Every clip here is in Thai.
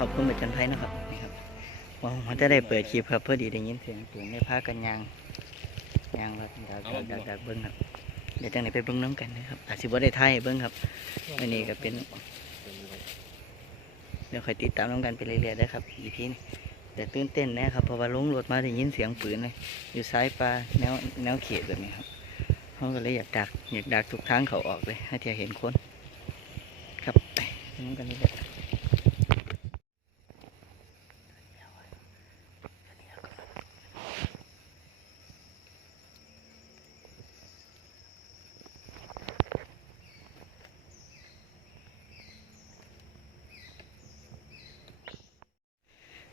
วัสดีครับผมขอบคุณประจันไพนะครับนี่ครับว่าผมจะได้เปิดคลิปครับเพื่อดีได้ยินเสียงเสียงได้พากันยางยางแบบดักดักดักดักเบิ้งครับเดี๋ยวจังไหนไปเบิ้งน้ำกันนะครับอาจสิบ่ได้ไทยเบิ้งครับวันนี้ก็เป็นเดี๋ยวคอยติดตามน้ำกันไปเรื่อยๆได้ครับอีพีนี้แต่ตื่นเต้นแน่ครับเพราะว่าลงรถมาได้ยินเสียงปืนเลยอยู่ซ้ายปลาแนวแนวเขตแบบนี้ครับเขาก็เลยอยากดักอยากดักทุกทางเขาออกเลยให้เทียเห็นคนครับไปน้ำกันเรื่อย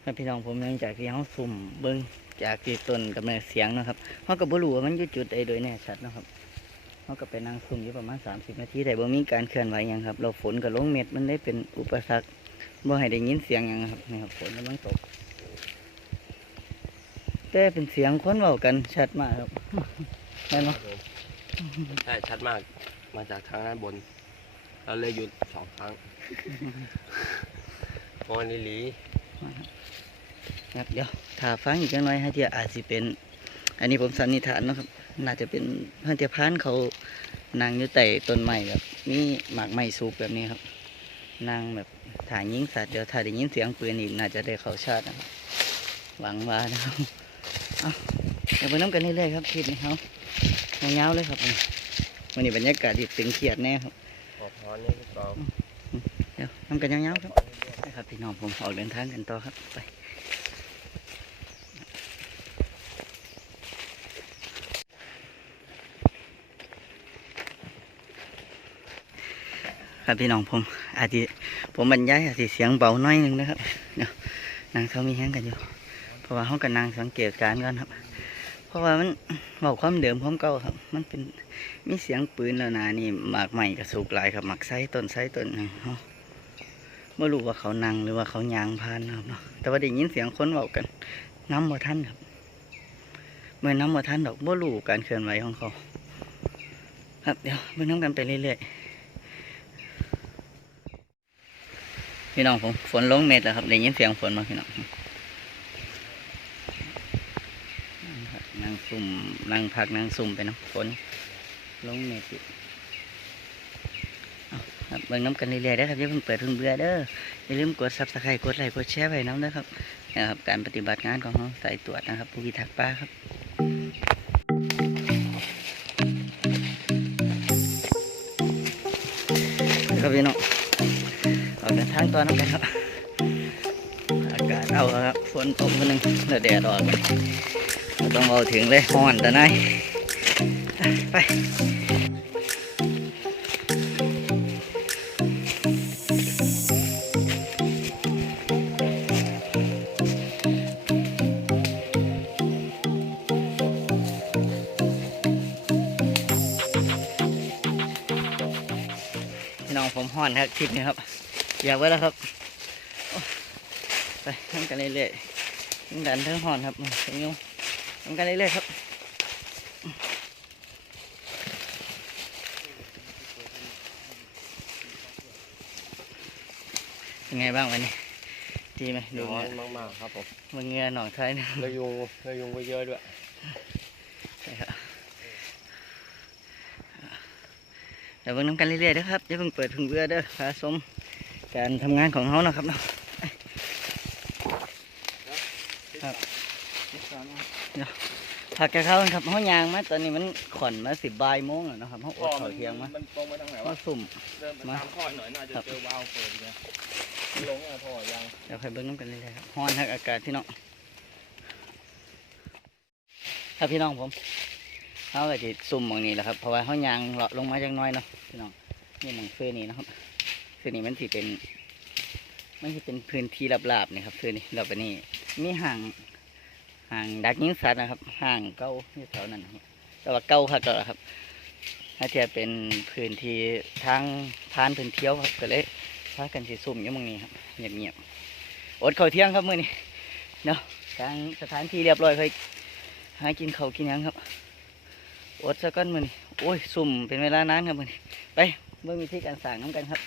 ครับพี่น้องผมหลังจากที่เขาสุ่มเบิ้งจากที่ต้นกำเนิดเสียงเนาะครับเขาก็บ่รู้ว่ามันอยู่จุดใดโดยแน่ชัดเนาะครับเขาก็ไปนั่งสุ่มอยู่ประมาณ 30 นาทีแต่บ่มีการเคลื่อนไหวหยังครับ เราฝนกับลงเม็ดมันได้เป็นอุปสรรคบ่ให้ได้ยินเสียงหยังครับนี่ครับฝนกำลังตก แต่เป็นเสียงคนเว้ากันชัดมากครับได้ไหมใช่ชัดมากมาจากทางด้านบน เราเลยหยุดสองครั้งเพราะวันนี้หลี ครับเดี๋ยวถ้าฟังอีกจังน้อยฮะเทียอาจสิเป็น อันนี้ผมสันนิษฐานเนาะครับน่าจะเป็นฮะเทียพานเขานางอยู่ใต้ต้นไม้แบบมีหมากไม้สูบแบบนี้ครับนางแบบถ่ายยิงสัตว์เดี๋ยวถ้าได้ยินเสียงปืนอีกน่าจะได้เข้าชาตินะครับหวังว่านะครับเอาเดี๋ยวไปน้ำกันเรื่อยๆครับคลิปนี้เขาเงาวๆเลยครับวันนี้บรรยากาศดีตึงเครียดแน่ครับออกพรนี่ก็เดี๋ยวน้ำกันยาวๆครับไป ครับพี่น้องผมออกเดินทางกันต่อครับไปครับพี่น้องผมอาจจะผมบรรยายอาจจะเสียงเบาหน้อยหนึงนะครับเดี๋ยวนางเขามีแห้งกันอยู่ เพราะว่าเขากับนางสังเกตการกันครับ เพราะว่ามันเบาความเดิมความเก่าครับ มันเป็นมีเสียงปืนแล้วนะนี่หมากใหม่กับสูกลายครับหมากไส้ต้นไส้ต้นหนึ่ง เนาะไม่รู้ว่าเขานั่งหรือว่าเขายางพานนะครับเนาะแต่ว่าได้ยินเสียงคนเบากันน้ำบ่ท่านครับเมื่อน้ำบ่ท่านดอกบ่รู้การเคลื่อนไหวของเขา ครับเดี๋ยวเบิ่งน้ำกันไปเรื่อยๆพี่น้องผมฝนลงเม็ดแล้วครับได้ยินเสียงฝนมาพี่น้องนั่งซุ่มนั่งพักนั่งซุ่มไปน้ำฝนลงเม็ดอยู่ เบิ่งน้ำกันเรื่อยๆได้ครับอย่าเพิ่งเปิดเพิ่งเบื่อเด้ออย่าลืมกดซับสไครต์กดไลค์กดแชร์ไว้น้ำเด้อครับนะครับการปฏิบัติงานของเราสายตรวจนะครับผู้พิทักษ์ป่าครับครับพี่น้องออกเดินทางต่อน้ำกันครับอากาศเอาครับฝนตกคนหนึ่งแล้วแดดออกต้องเอาถึงเลยห้อนแต่ไหนไป ผมห้อนครับคลิปนี้ครับอยากไว้แล้วครับโอ้ไปทำกันเรื่อยๆทั้งดันทั้งห้อนครับมาไปยุ่งทำกันเรื่อยๆครับเป็นไงบ้างวันนี้ดีไหมดูร้อเหงื่นอมากๆครับผมมันเหงื่อหนองไทยนะเรายุงเรายุงไปเยอะด้วย ใช่ครับเดี๋ยวเบิ่งน้ำกันเรื่อยๆนะครับอย่าเพิ่งเปิดเพิ่งเบื่อเด้อพาชมการทำงานของเขานะครับเนาะผักกะเขาครับเขายางมาตอนนี้มันขอนมาสิบบ่ายโมงแล้วนะครับเขาอดเขาเที่ยงมามันตรงไปทางไหนเขาวะสุ่ม เดินไปตามท่อหน่อยน่าจะเจอวาล์วเปิดเลยมันลงอะท่อยังเดี๋ยวค่อยเบิ่งน้ำกันเลยๆครับฮ้อนทักอากาศพี่น้องครับพี่น้องผมเขาก็จะสุ่มหมองนี้แหละครับ เพราะว่าเขายางเลาะลงมาจังน้อยเนาะ พี่น้องนี่หมองเฟือนี่นะครับเฟือนี่มันสิเป็น มันจะเป็นพื้นที่ราบๆนี่ครับเฟือนี่เราไปนี่มีห่างห่างดักยิงสัตว์นะครับห่างเก้าที่แถวนั้นครับแต่ว่าเก้าครับก็ครับถ้าเทียบเป็นพื้นที่ทางทานพื้นเที่ยวครับก็เลยพากันสิซุ่มอยู่มองนี้ครับเงียบๆอดข้าวเที่ยงครับมื้อนี้เนาะทางสถานที่เรียบร้อยเคยหากินข้าวกินยังครับ อดซะก้อนมือนี่โอ้ยซุ่มเป็นเวลานานครับมือนี่ไปเบิ่งวิธีการสั่งน้ำกันครับ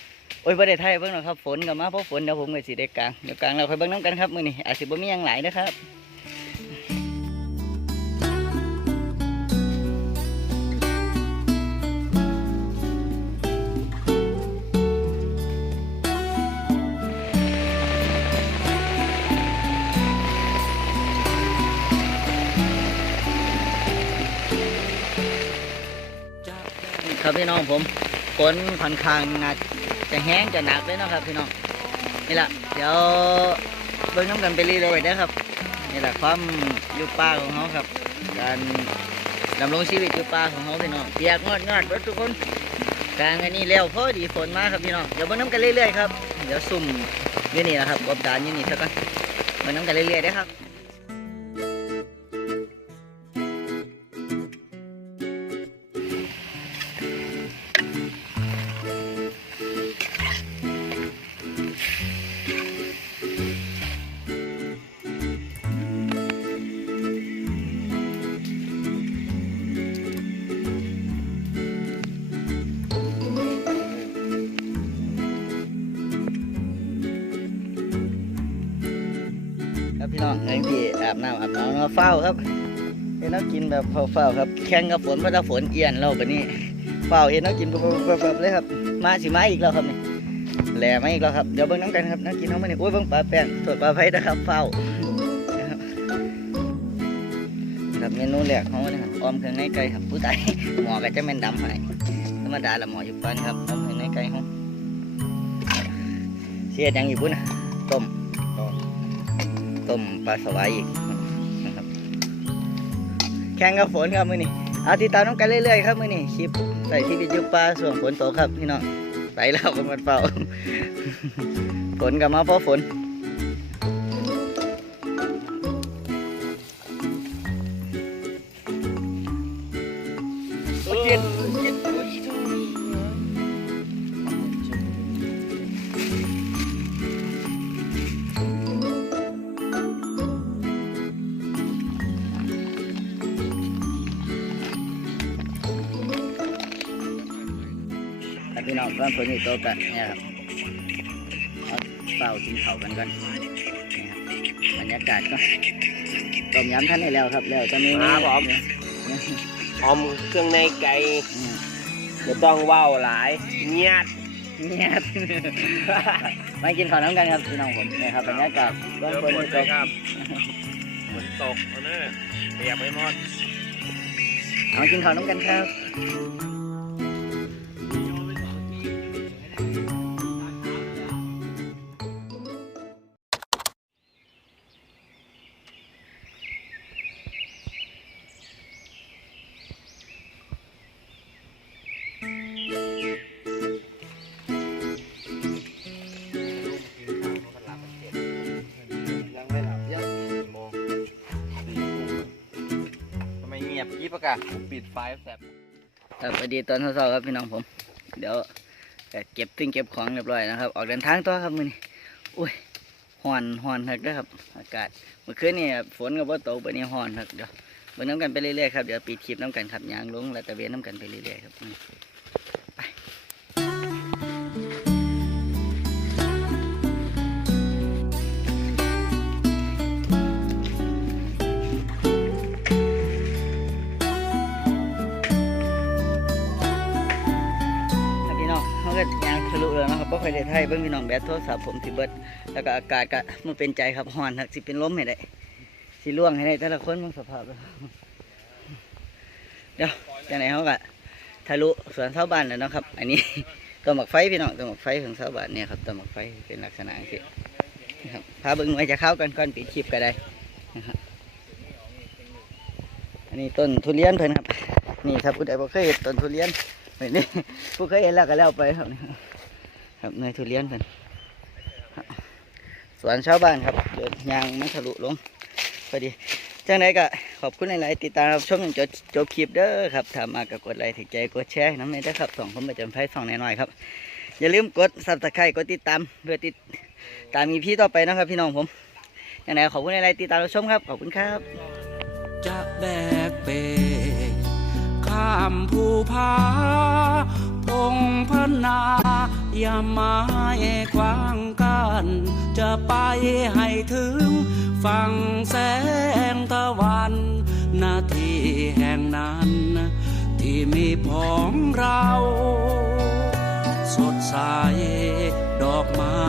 โอ้ยประเทศไทยเบิ่งหรอครับฝนก็มาเพราะฝนเดี๋ยวผมก็สิได้กลางเดี๋ยวกลางเราค่อยเบิ่งน้ำกันครับมือนี่อาจจะบ่มียังหลายนะครับ ครับพี่น้องผมฝนค่อนข้างหนักจะแห้งจะหนักเลยเนาะครับพี่น้องนี่แหละเดี๋ยวเบิ่งน้ำกันไปเรื่อยๆนะครับนี่แหละความอยู่ป่าของเขาครับ การดำรงชีวิตอยู่ป่าของเขาพี่น้องเปียกงอดงอดทุกคนกลางอันนี้แล้วพอดีฝนมาครับพี่น้องเดี๋ยวเบิ่งน้ำกันเรื่อยๆครับเดี๋ยวซุ่มยู่นี่นะครับกบดานยู่นี่เท่ากันเบิ่งน้ำกันเรื่อยๆได้ครับ พี่น้องเอ้ยพี่อาบน้ำอาบน้ำมาเฝ้าครับเห็นน้ำกินแบบเฝ้าครับ แข่งกับฝนเพราะถ้าฝนเอียนเราแบบนี้เฝ้าเห็นน้ำกินแบบๆเลยครับ มาสิมาอีกแล้วครับนี่แหล่มาอีกแล้วครับเดี๋ยวเบิ่งน้ำกันครับน้ำกินน้ำมันนี่โอ้ยเบิ่งปลาแป้งสดปลาไผ่นะครับเฝ้าครับเมนูแรกของนะครับออมเครื่องในไก่ครับผู้ใดหมอก็จะแม่นดำให้ธรรมดาละหมออยู่ปันครับออมเครื่องในไก่ของเสียดยังอยู่พุ่นนะต้ม ต้มปลาสวายอีกนะครับแข่งกับฝนครับมือนี่เอาติดตามน้องกันเรื่อยๆครับมือนี่คลิปใส่ที่วิทยุปลาส่วนฝนตกครับพี่น้องไปแล้วเป็นวันเฝ้าฝนกับมาเพราะฝน น้องตอนฝนนี่ตกกันเนี่ยครับเอาเฝ้ากินเขาวกันก่อนนี่ครับบรรยากาศก็ต้มยำท่านให้แล้วครับแล้วจะมีครับผมออมเครื่องในไก่จะต้องเว้าวหลายเงียบเงียบมากินข้าวน้ำกันครับพี่น้องผมเนี่ยครับบรรยากาศตอนฝนนี่ตกฝนตกเอาเนอะเปียกไปหมดเอากินข้าวน้ำกันครับ ปากกาปิดไฟแสบครับสวัสดีตอนเช้าๆครับพี่น้องผม เดี๋ยวเก็บติ้งเก็บของเรียบร้อยนะครับ ออกเดินทางต่อครับมื้อนี้อุ้ยห่อนห่อนครับเด้อครับ อากาศ เมื่อคืนนี่ฝนกับ่ตกบัดนี้ห่อนหักเดี๋ยวเบิ่งน้ำกันไปเรื่อยๆครับ เดี๋ยวปิดคลิปน้ำกันขับยางลงแล้วตะเวนน้ำกันไปเรื่อยๆครับ ทะลุแล้วนะครับบ่ค่อยได้ไทยเบิ่งพี่น้องแบตโทรศัพท์ผมสิเบิดแล้วก็อากาศก็มันเป็นใจครับฮ้อนครับสิเป็นลมให้ได้สิล่วงให้ได้แต่ละคนมันสภาพแล้วเดี๋ยวจังไหนเขาก็ทะลุสวนชาบ้านแล้วนะครับ อันนี้ตัวหมักไฟพี่น้องตัวหมักไฟของชาบ้านเนี่ยครับตัวหมักไฟเป็นลักษณะอย่ครับพาเบิ่งไว้จะเข้ากันก่อนปิดคลิปก็ได้นะครับอันนี้ต้นทุเรียนเพิ่นครับ นี่ครับผู้ใดบ่เคยเห็นต้นทุเรียนเห็นนี่ผู้เคยเห็นแล้วก็แล้วไปครับ ครับเนยทุเรียนเพิ่นสวนชาวบ้านครับเดินยางไมันทะลุลงพอดีจังไดก็ขอบคุณหลายๆติดตามรับชมจนจบจบคลิปเด้อครับถ้ามาก็กดไลค์ถึงใจกดแชร์น้ำในเด้อครับสองผมประจำไฟสองหน่อยๆครับ อย่าลืมกดซับสไครต์กดติดตามเพื่อติดตามมีพี่ต่อไปนะครับพี่น้องผมจังไดขอบคุณหลายๆติดตามรับชมครับขอบคุณครับ จะแบกเปข้ามภูผาพงพนา อย่ามายควางกัน จะไปให้ถึง ฝั่งแสงตะวันนาทีแห่งนั้น ที่มีพ้องเรา สดใสดอกไม้